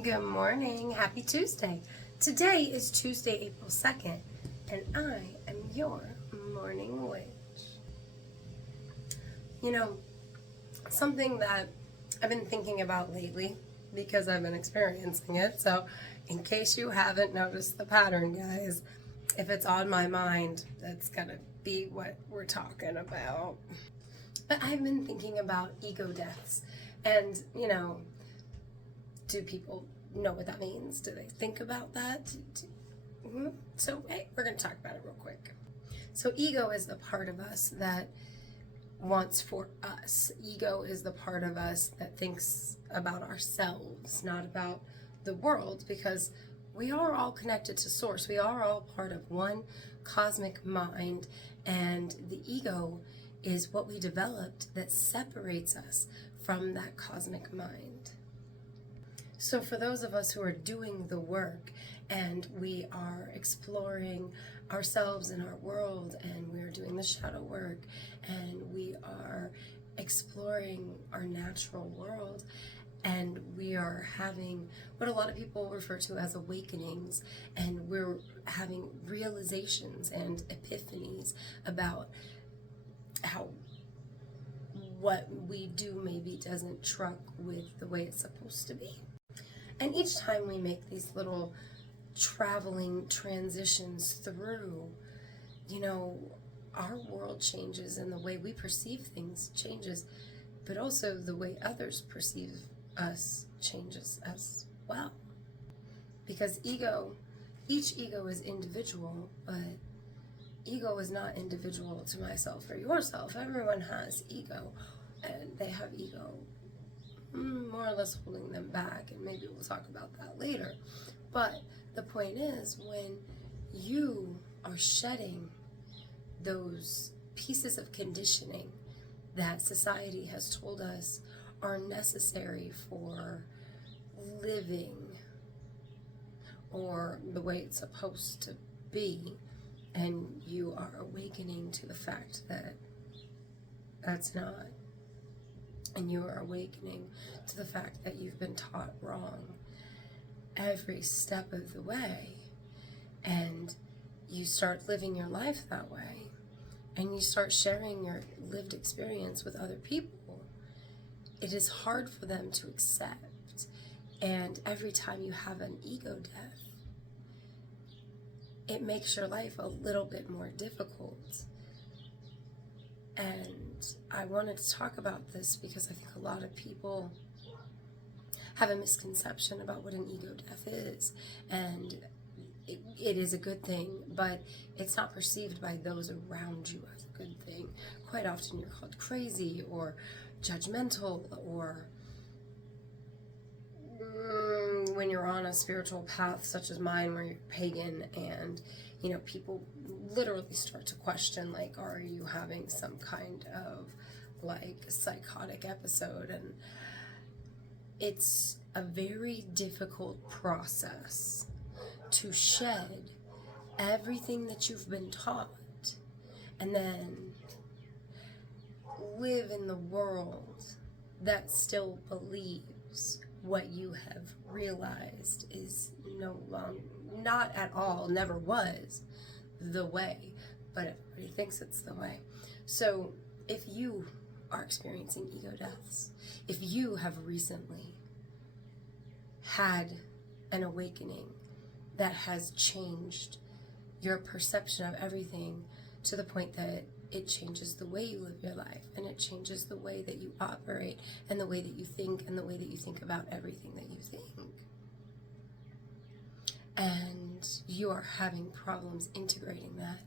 Good morning. Happy Tuesday. Today is Tuesday, April 2nd, and I am your morning witch. You know, something that I've been thinking about lately because I've been experiencing it. So, in case you haven't noticed the pattern, guys, if it's on my mind, that's gonna be what we're talking about. But I've been thinking about ego deaths, and do people know what that means? Do they think about that? So, hey, we're going to talk about it real quick. So, ego is the part of us that wants for us. Ego is the part of us that thinks about ourselves, not about the world, because we are all connected to Source. We are all part of one cosmic mind, and the ego is what we developed that separates us from that cosmic mind. So for those of us who are doing the work and we are exploring ourselves and our world, and we are doing the shadow work, and we are exploring our natural world, and we are having what a lot of people refer to as awakenings, and we're having realizations and epiphanies about how what we do maybe doesn't truck with the way it's supposed to be. And each time we make these little traveling transitions through, our world changes and the way we perceive things changes, but also the way others perceive us changes as well. Because each ego is individual, but ego is not individual to myself or yourself. Everyone has ego, and they have ego more or less holding them back, and maybe we'll talk about that later. But the point is, when you are shedding those pieces of conditioning that society has told us are necessary for living or the way it's supposed to be, and you are awakening to the fact that that's not, and you are awakening to the fact that you've been taught wrong every step of the way, and you start living your life that way, and you start sharing your lived experience with other people, it is hard for them to accept. And every time you have an ego death, it makes your life a little bit more difficult. And I wanted to talk about this because I think a lot of people have a misconception about what an ego death is. And it is a good thing, but it's not perceived by those around you as a good thing. Quite often you're called crazy or judgmental, or when you're on a spiritual path such as mine where you're pagan, and people literally start to question, like, are you having some kind of like psychotic episode? And it's a very difficult process to shed everything that you've been taught and then live in the world that still believes what you have realized is not at all, never was the way, but everybody thinks it's the way. So if you are experiencing ego deaths, if you have recently had an awakening that has changed your perception of everything to the point that it changes the way you live your life, and it changes the way that you operate, and the way that you think, and the way that you think about everything that you think, and you are having problems integrating that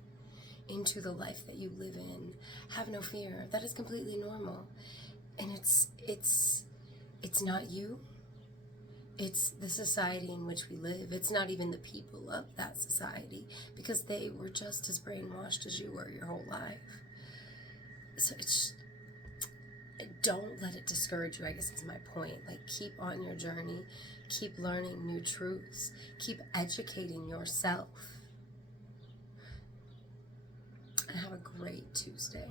into the life that you live in, have no fear. That is completely normal. And it's not you. It's the society in which we live. It's not even the people of that society, because they were just as brainwashed as you were your whole life. So don't let it discourage you, I guess is my point. Like, keep on your journey, keep learning new truths, keep educating yourself, and have a great Tuesday.